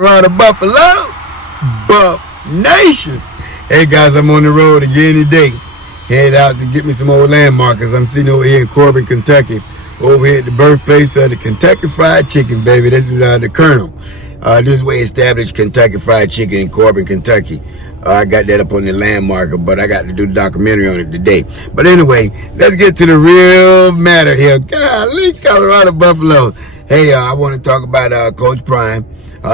Around the Buffaloes, Buff Nation. Hey guys, I'm on the road again today. Head out to get me some old landmarkers. I'm sitting over here in Corbin, Kentucky, over here at the birthplace of the Kentucky Fried Chicken, baby. This is the Colonel. This way established Kentucky Fried Chicken in Corbin, Kentucky. I got that up on the landmarker, but I got to do the documentary on it today. But anyway, let's get to the real matter here. Golly, Colorado Buffaloes. Hey, I want to talk about Coach Prime.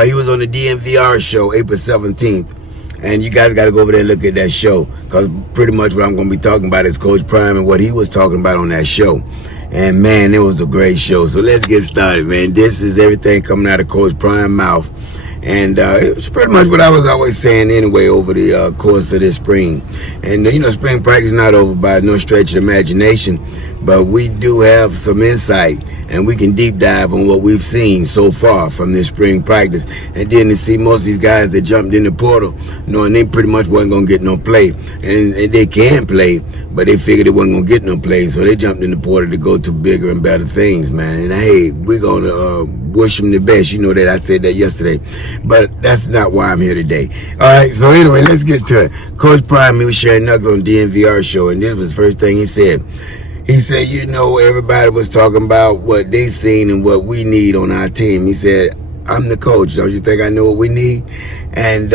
He was on the DNVR show April 17th. And you guys got to go over there and look at that show, because pretty much what I'm going to be talking about is Coach Prime and what he was talking about on that show. And man, it was a great show. So let's get started, man. This is everything coming out of Coach Prime's mouth. And it was pretty much what I was always saying anyway over the course of this spring. And, spring practice is not over by no stretch of imagination, but we do have some insight, and we can deep dive on what we've seen so far from this spring practice. And then to see most of these guys that jumped in the portal, knowing they pretty much wasn't going to get no play. And they can play, but they figured they wasn't going to get no play, so they jumped in the portal to go to bigger and better things, man. And hey, we're going to wish them the best. You know that I said that yesterday. But that's not why I'm here today. All right, so anyway, let's get to it. Coach Prime, he was sharing nuggets on DNVR show, and this was the first thing he said. He said, everybody was talking about what they seen and what we need on our team. He said, I'm the coach. Don't you think I know what we need? And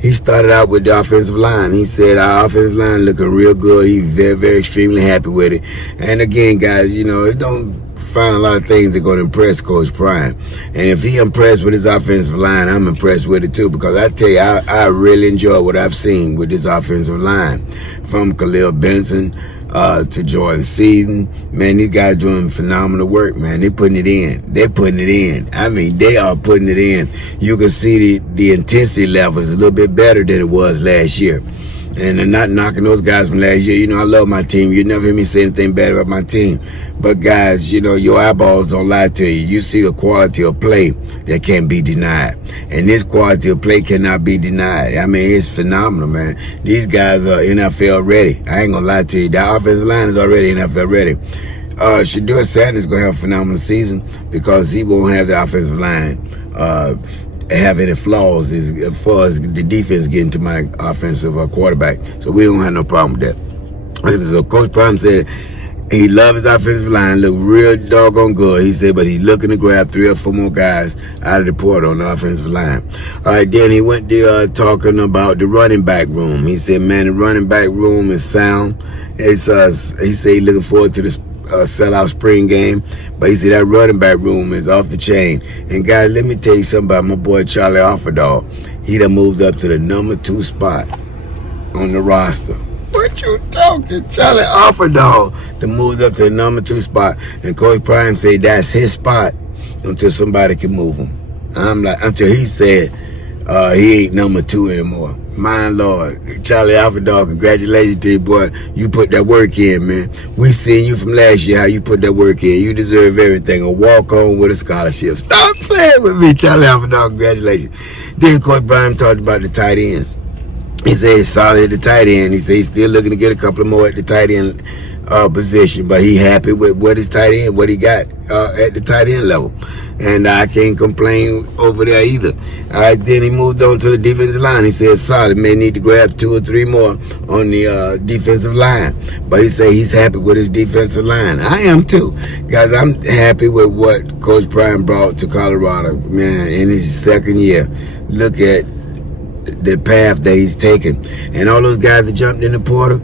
he started out with the offensive line. He said, our offensive line looking real good. He's very, very extremely happy with it. And again, guys, it don't find a lot of things that going to impress Coach Prime. And if he impressed with his offensive line, I'm impressed with it too, because I tell you, I really enjoy what I've seen with this offensive line, from Khalil Benson to Jordan Season. Man, these guys doing phenomenal work, man. They're putting it in. I mean, they are putting it in. You can see the intensity level is a little bit better than it was last year. And I'm not knocking those guys from last year. I love my team. You never hear me say anything bad about my team. But guys, your eyeballs don't lie to you. You see a quality of play that can't be denied. And this quality of play cannot be denied. I mean, it's phenomenal, man. These guys are NFL ready. I ain't gonna lie to you. The offensive line is already NFL ready. Shedeur Sanders is gonna have a phenomenal season, because he won't have the offensive line have any flaws as far as the defense getting to my offensive quarterback. So we don't have no problem with that. So Coach Prime said he loves his offensive line, look real doggone good. He said, but he's looking to grab 3 or 4 more guys out of the portal on the offensive line. All right, then he went to talking about the running back room. He said, man, the running back room is sound. It's he said he's looking forward to this sellout spring game, but he said that running back room is off the chain. And guys, let me tell you something about my boy Charlie Offerdall. He done moved up to the number 2 spot on the roster. What you talking? Charlie Offerdall done moved up to the number 2 spot, and Coach Prime said that's his spot until somebody can move him. I'm like, until he said he ain't number 2 anymore. My Lord, Charlie Offerdall, congratulations to you, boy. You put that work in, man. We seen you from last year, how you put that work in. You deserve everything. A walk-on with a scholarship. Stop playing with me, Charlie Offerdall. Congratulations. Then Coach Prime talked about the tight ends. He said he's solid at the tight end. He said he's still looking to get a couple more at the tight end position, but he happy with what his tight end, what he got at the tight end level. And I can't complain over there either. All right, then he moved on to the defensive line. He said solid, may need to grab 2 or 3 more on the defensive line. But he said he's happy with his defensive line. I am too. Guys, I'm happy with what Coach Prime brought to Colorado, man, in his second year. Look at the path that he's taken. And all those guys that jumped in the portal,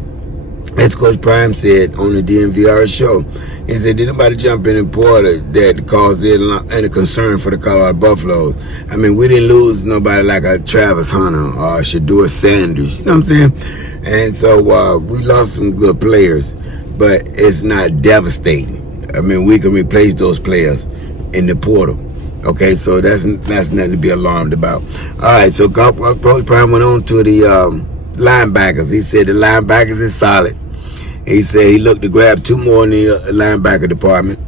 as Coach Prime said on the DNVR show, he said, did nobody jump in the portal that caused any concern for the Colorado Buffaloes? I mean, we didn't lose nobody like a Travis Hunter or Shedeur Sanders, you know what I'm saying? And so we lost some good players, but it's not devastating. I mean, we can replace those players in the portal. Okay, so that's nothing to be alarmed about. All right, so Coach Prime went on to the linebackers. He said the linebackers is solid. He said he looked to grab 2 more in the linebacker department.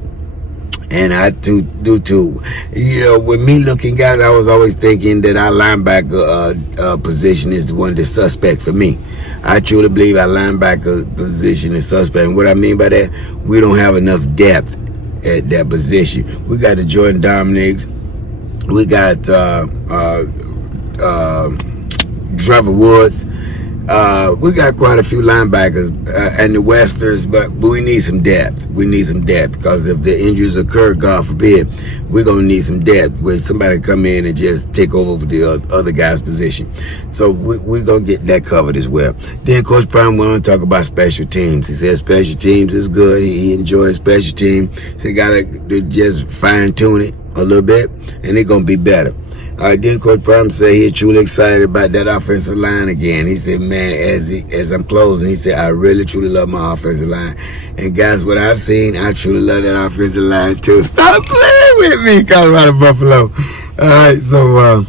And I do too. With me looking, guys, I was always thinking that our linebacker position is the one that's suspect for me. I truly believe our linebacker position is suspect. And what I mean by that, we don't have enough depth at that position. We got the Jordan Dominics, We got Trevor Woods. We got quite a few linebackers and the Westers, but we need some depth. We need some depth because if the injuries occur, God forbid, we're going to need some depth where somebody come in and just take over the other guy's position. So we're going to get that covered as well. Then Coach Prime went on to talk about special teams. He said special teams is good. He enjoys special teams. So you got to just fine tune it a little bit and it's going to be better. Then Coach Prime said he's truly excited about that offensive line again. He said, man, as I'm closing, he said, I really, truly love my offensive line. And guys, what I've seen, I truly love that offensive line too. Stop playing with me, Colorado Buffalo. All right, so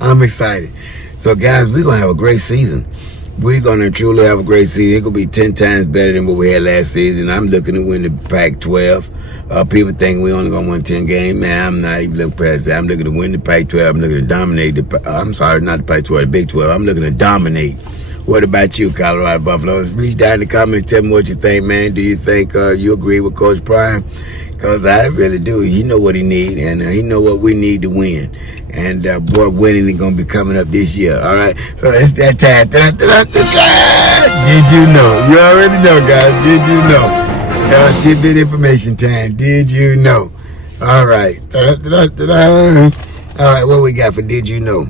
I'm excited. So guys, we're going to have a great season. We're going to truly have a great season. It's going to be 10 times better than what we had last season. I'm looking to win the Pac-12. People think we only going to win 10 games. Man, I'm not even looking past that. I'm looking to win the Pac-12. I'm looking to dominate I'm sorry, not the Pac-12, the Big 12. I'm looking to dominate. What about you, Colorado Buffaloes? Reach down in the comments. Tell me what you think, man. Do you think you agree with Coach Prime? Because I really do. He know what he need, and he know what we need to win. And boy, winning is going to be coming up this year. All right? So it's that time. Did you know? You already know, guys. Did you know? Tidbit information time. Did you know? All right. All right, what we got for Did You Know?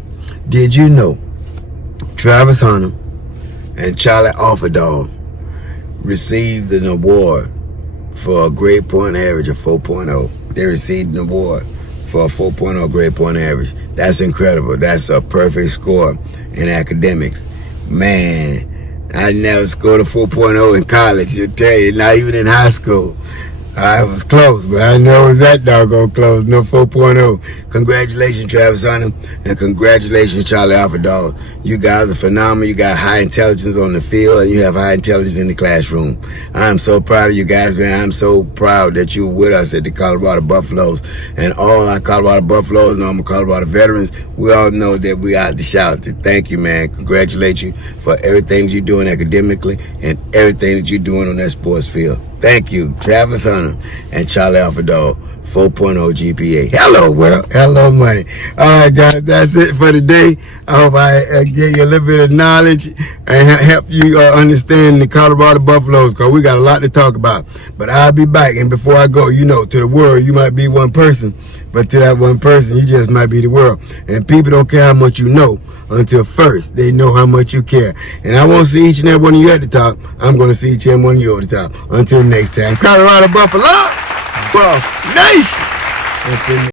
Did you know Travis Hunter and Charlie Offerdall received an award for a grade point average of 4.0. They received an award for a 4.0 grade point average. That's incredible. That's a perfect score in academics. Man, I never scored a 4.0 in college, I'll tell you, not even in high school. I was close, but I know it was that doggone close. No 4.0. Congratulations, Travis Hunter, and congratulations, Charlie Offerdall. You guys are phenomenal. You got high intelligence on the field, and you have high intelligence in the classroom. I'm so proud of you guys, man. I'm so proud that you're with us at the Colorado Buffaloes. And all our Colorado Buffaloes and all my Colorado veterans, we all know that we out to shout. Thank you, man. Congratulate you for everything that you're doing academically and everything that you're doing on that sports field. Thank you, Travis Hunter and Charlie Offerdall, 4.0 GPA. Hello, world. Hello, money. All right, guys, that's it for today. I hope I gave you a little bit of knowledge and help you understand the Colorado Buffaloes, because we got a lot to talk about. But I'll be back. And before I go, you know, to the world, you might be one person. But to that one person, you just might be the world. And people don't care how much you know until first they know how much you care. And I won't see each and every one of you at the top. I'm going to see each and every one of you at the top. Until next time, Colorado Buffalo, Buff Nation.